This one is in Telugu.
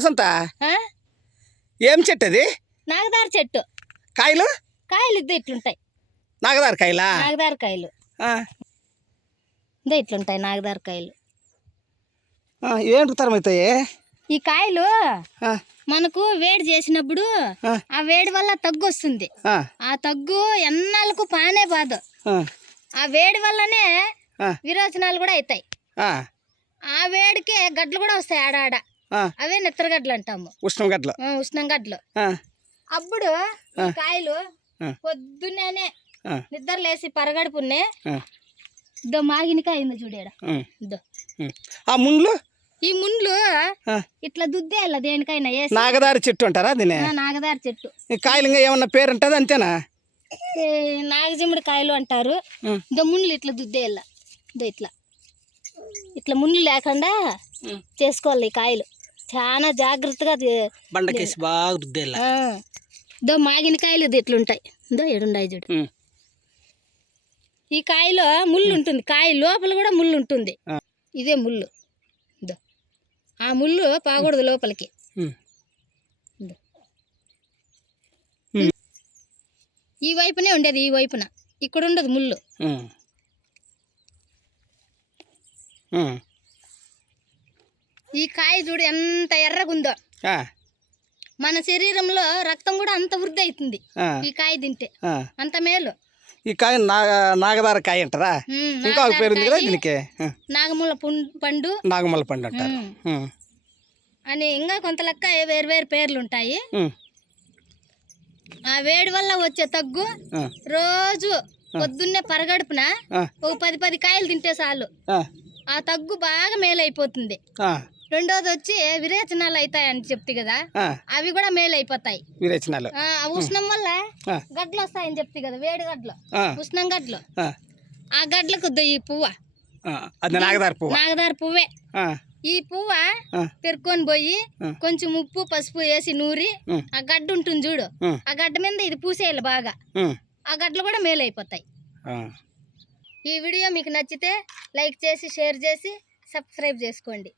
వసంత ఆ? ఏం చెట్టు అది? నాగదార చెట్టు. కాయలు కాయలు ఇద్దో ఇట్లుంటాయి. నాగదార కాయలా? నాగదార కాయలు ఆ, ఇదో ఇట్లుంటాయి నాగదార కాయలు. ఏంటి తరం అవుతాయి? ఈ కాయలు ఆ, మనకు వేడి చేసినప్పుడు ఆ, ఆ వేడి వల్ల తగ్గు వస్తుంది. ఆ, ఆ తగ్గు ఎన్నాళ్ళకు పానే బాదు. ఆ, ఆ వేడి వల్లనే ఆ, విరోచనాలు కూడా అవుతాయి. ఆ, ఆ వేడికే గడ్డలు కూడా వస్తాయి ఆడాడ. ఆ, అవే నెత్తరగడ్డలు అంటాము. ఉష్ణంగడ్డలు. ఉష్ణం గడ్డలు. ఆ, అప్పుడు ఈ ఆ, కాయలు ఆ, పొద్దున్నే ఆ, నిద్ర లేసి పరగడుపునే ఆ, ఇద్దో మాగినకాయ ఉంది చూడేడ. ఉమ్, ఇద్దో ఉమ్. ఆ ముండ్లు ఈ ముండ్లు ఆ, ఇట్లా దుద్దేయాల దేనికైనా వేసి. నాగదారి చెట్టు అంటారా దీని? నాగదార చెట్టు. ఈ కాయలు ఇంకా ఏమన్నా పేరు ఉంటుంది అంతేనా? ఈ నాగజముడి కాయలు అంటారు. ఉమ్, ఇదో ముండ్లు ఇట్లా దుద్దేయాల. ఇదో ఇట్లా ఇట్లా ముండ్లు లేకుండా ఉమ్. చేసుకోవాలి. ఈ కాయలు చాలా జాగ్రత్తగా బండకేసి బాగా రుద్దేలా. ఇదో మాగిన కాయలు ఇది ఎట్లుంటాయి. ఇదో ఏడుండాయి చూడు. ఈ కాయలో ముళ్ళు ఉంటుంది. కాయ లోపల కూడా ముళ్ళు ఉంటుంది. ఇదే ముళ్ళు. ఇదో ఆ ముళ్ళు పాకూడదు లోపలికి. ఇదో. ఈ వైపునే ఉండేది. ఈ వైపున ఇక్కడ ఉండదు ముళ్ళు. ఈ కాయ చూడు ఎంత ఎర్రగుందో. మన శరీరంలో రక్తం కూడా అంత వృద్ధి అవుతుంది ఈ కాయ తింటే. అంత మేలు. ఈ కాయ నాగదార కాయ అంటారా? ఇంకా ఒక పేరు ఉంది కదా దీనికి? నాగముల పండు. నాగమల్ల పండు అంటారు అని ఇంకా కొంత లెక్క వేరు వేరు పేర్లు ఉంటాయి. ఆ వేడి వల్ల వచ్చే తగ్గు రోజు పొద్దున్నే పరగడుపున ఒక 10 కాయలు తింటే చాలు ఆ తగ్గు బాగా మేలైపోతుంది. రెండోది వచ్చి విరేచనాలు అవుతాయని చెప్తే కదా, అవి కూడా మేలు అయిపోతాయి. విరేచనాలు ఉష్ణం వల్ల గడ్డలు వస్తాయని చెప్తే కదా, వేడి గడ్డలు, ఉష్ణం గడ్డలు. ఆ గడ్డలకు ఈ పువ్వ నాగదార పువ్వే. ఈ పువ్వ పెరుక్కొని పోయి కొంచెం ఉప్పు పసుపు వేసి నూరి ఆ గడ్డ ఉంటుంది చూడు, ఆ గడ్డ మీద ఇది పూసేయాలి బాగా. ఆ గడ్డలు కూడా మేలు అయిపోతాయి. ఈ వీడియో మీకు నచ్చితే లైక్ చేసి షేర్ చేసి సబ్స్క్రైబ్ చేసుకోండి.